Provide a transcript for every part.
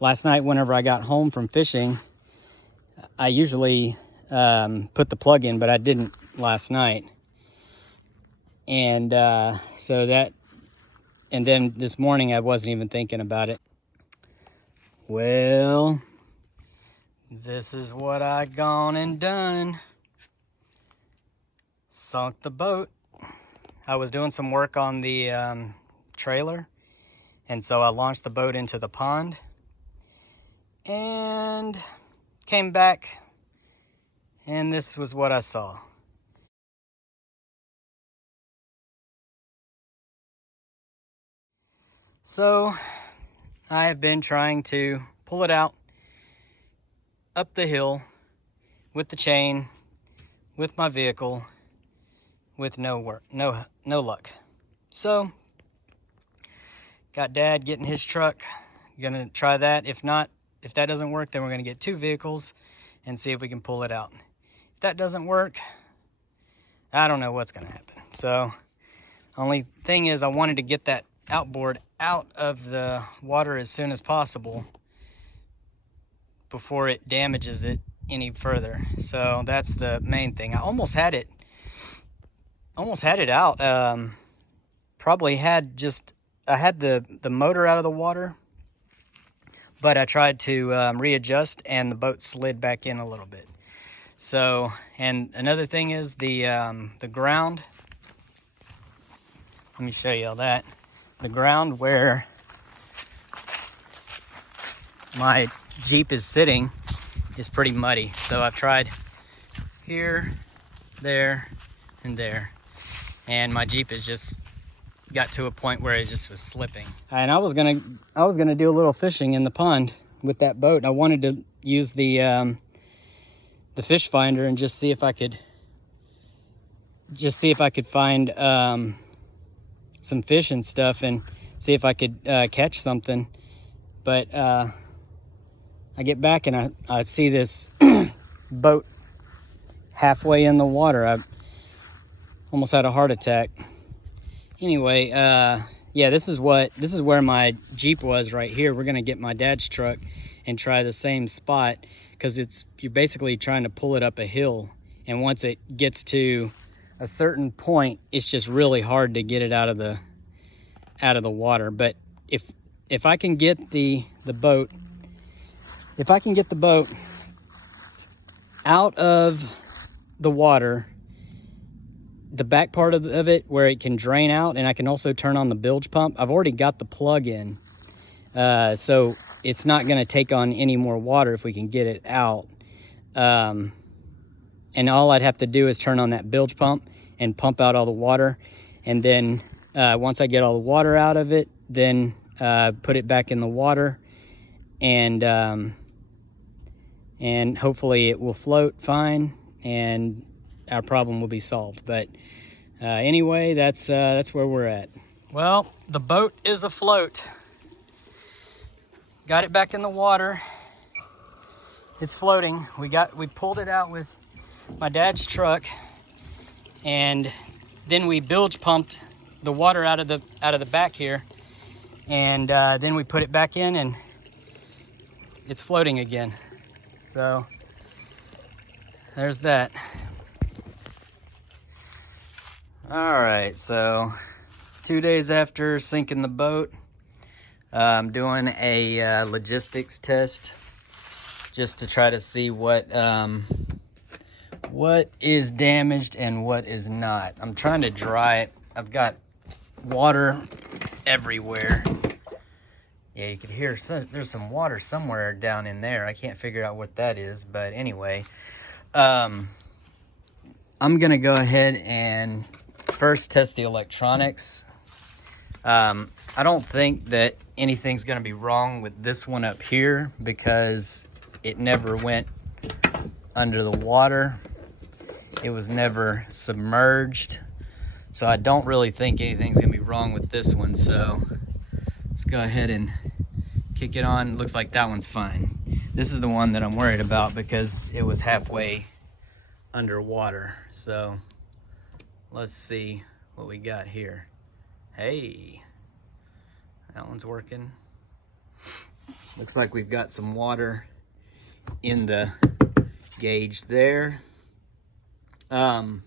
last night whenever I got home from fishing, I usually put the plug in, but I didn't last night. And and then this morning I wasn't even thinking about it. Well, this is what I gone and done. Sunk the boat. I was doing some work on the trailer, and so I launched the boat into the pond and came back, and this was what I saw. So I have been trying to pull it out up the hill with the chain, with my vehicle, with no luck. So got Dad getting his truck. Gonna try that. If that doesn't work, then we're gonna get 2 vehicles and see if we can pull it out. If that doesn't work, I don't know what's gonna happen. So only thing is, I wanted to get that outboard out of the water as soon as possible before it damages it any further. So that's the main thing. I almost had it out. Probably had I had the motor out of the water, but I tried to readjust and the boat slid back in a little bit. So, and another thing is the ground. Let me show you all that. The ground where my Jeep is sitting is pretty muddy. So I've tried here, there, and there. And my Jeep has just got to a point where it just was slipping. And I was gonna do a little fishing in the pond with that boat. I wanted to use the fish finder and just see if I could find some fish and stuff, and see if I could catch something. But I get back and I see this boat halfway in the water. I almost had a heart attack. Anyway, yeah, this is where my Jeep was right here. We're gonna get my dad's truck and try the same spot, because you're basically trying to pull it up a hill, and once it gets to a certain point, it's just really hard to get it out of the water. But if I can get the boat out of the water, the back part of it where it can drain out, and I can also turn on the bilge pump. I've already got the plug in, so it's not going to take on any more water if we can get it out. And all I'd have to do is turn on that bilge pump and pump out all the water, and then once I get all the water out of it, then put it back in the water, and hopefully it will float fine and our problem will be solved. But anyway, that's where we're at. Well, the boat is afloat. Got it back in the water. It's floating. We pulled it out with my dad's truck, and then we bilge pumped the water out of the back here, and then we put it back in, and it's floating again. So there's that. All right, so 2 days after sinking the boat, I'm doing a logistics test just to try to see what is damaged and what is not. I'm trying to dry it. I've got water everywhere. Yeah, you could hear there's some water somewhere down in there. I can't figure out what that is, but anyway, I'm gonna go ahead and first test the electronics. I don't think that anything's gonna be wrong with this one up here because it never went under the water. It was never submerged. So I don't really think anything's gonna be wrong with this one. So let's go ahead and kick it on. Looks like that one's fine. This is the one that I'm worried about because it was halfway underwater. So let's see what we got here. Hey, that one's working. Looks like we've got some water in the gauge there. And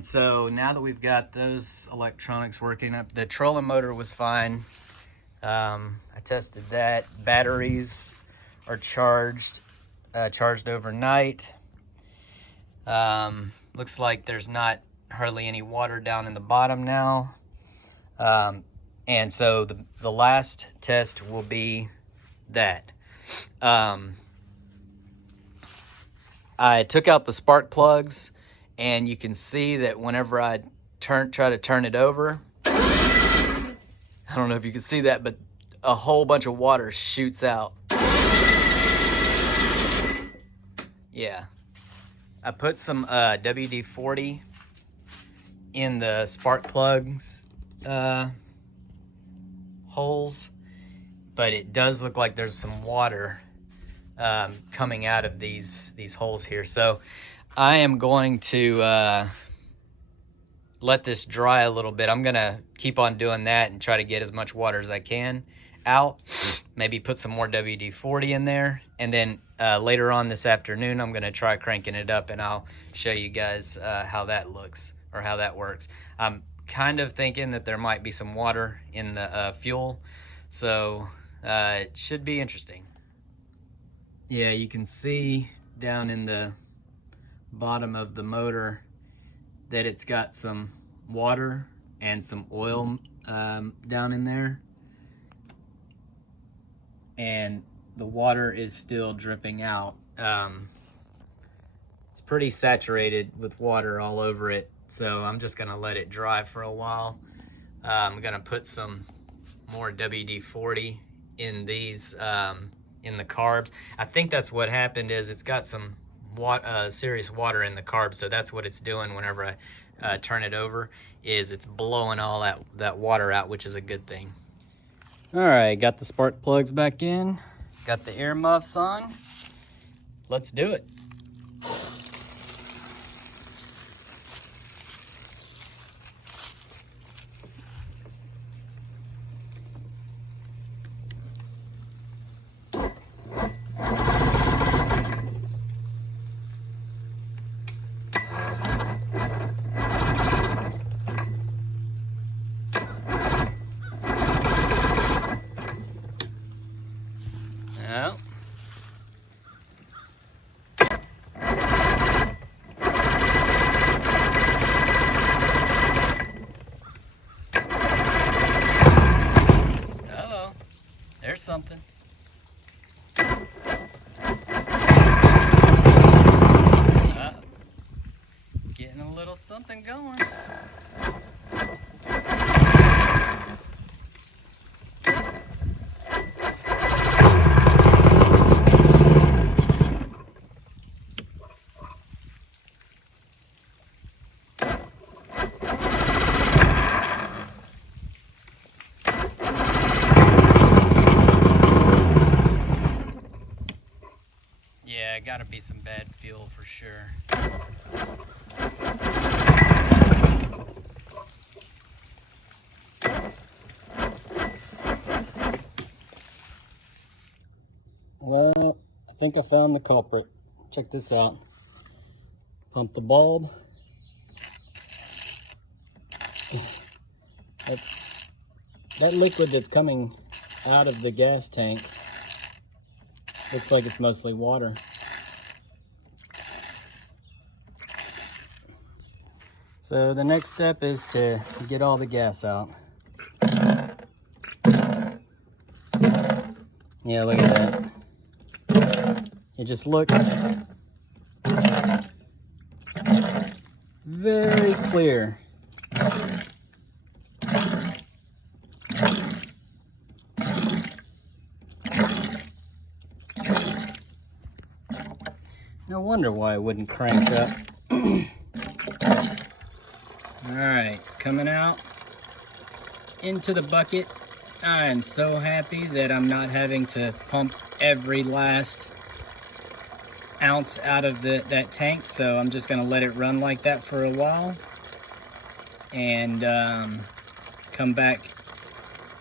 so now that we've got those electronics working up, the trolling motor was fine. I tested that. Batteries are charged overnight. Looks like there's not hardly any water down in the bottom now. And so the last test will be that. I took out the spark plugs, and you can see that whenever I try to turn it over, I don't know if you can see that, but a whole bunch of water shoots out. Yeah. I put some WD-40 in the spark plugs holes, but it does look like there's some water coming out of these holes here. So I am going to let this dry a little bit. I'm gonna keep on doing that and try to get as much water as I can out. Maybe put some more WD-40 in there, and then later on this afternoon I'm gonna try cranking it up, and I'll show you guys how that looks, or how that works. I'm kind of thinking that there might be some water in the fuel, so it should be interesting. Yeah, you can see down in the bottom of the motor that it's got some water and some oil down in there, and the water is still dripping out. It's pretty saturated with water all over it, so I'm just gonna let it dry for a while. I'm gonna put some more WD-40 in these in the carbs. I think that's what happened, is it's got some serious water in the carbs, so that's what it's doing whenever I turn it over, is it's blowing all that water out, which is a good thing. All right, got the spark plugs back in, got the ear muffs on. Let's do it. Well, uh-oh, there's something. Getting a little something going. Yeah, gotta be some bad fuel for sure. Well, I think I found the culprit. Check this out. Pump the bulb. That liquid that's coming out of the gas tank looks like it's mostly water. So the next step is to get all the gas out. Yeah, look at that. It just looks very clear. No wonder why it wouldn't crank up. Alright, it's coming out into the bucket. I am so happy that I'm not having to pump every last ounce out of that tank, so I'm just going to let it run like that for a while and come back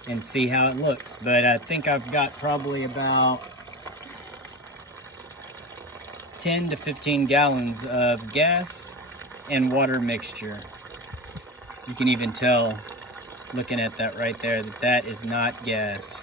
and see how it looks. But I think I've got probably about 10 to 15 gallons of gas and water mixture. You can even tell, looking at that right there, that that is not gas.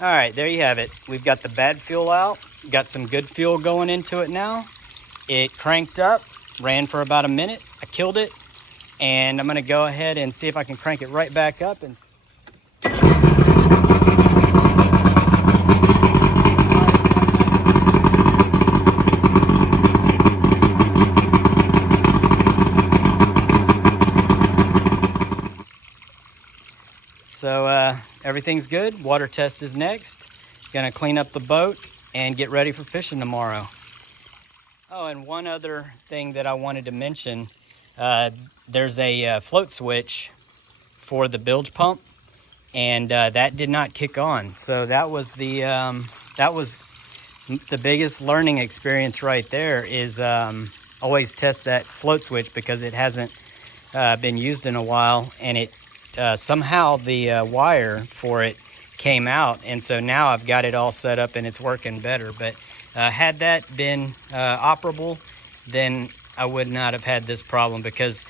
All right, there you have it. We've got the bad fuel out, got some good fuel going into it now. It cranked up, ran for about a minute. I killed it, and I'm gonna go ahead and see if I can crank it right back up. And so everything's good. Water test is next. Gonna clean up the boat and get ready for fishing tomorrow. Oh, and one other thing that I wanted to mention, there's a float switch for the bilge pump, and that did not kick on. So that was the biggest learning experience right there, is always test that float switch, because it hasn't been used in a while, and it somehow the wire for it came out, and so now I've got it all set up and it's working better. But had that been operable, then I would not have had this problem, because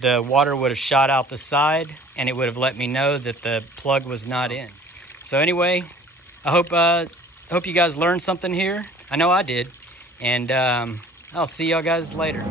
the water would have shot out the side and it would have let me know that the plug was not in. So anyway, I hope you guys learned something here. I know I did, and I'll see y'all guys later.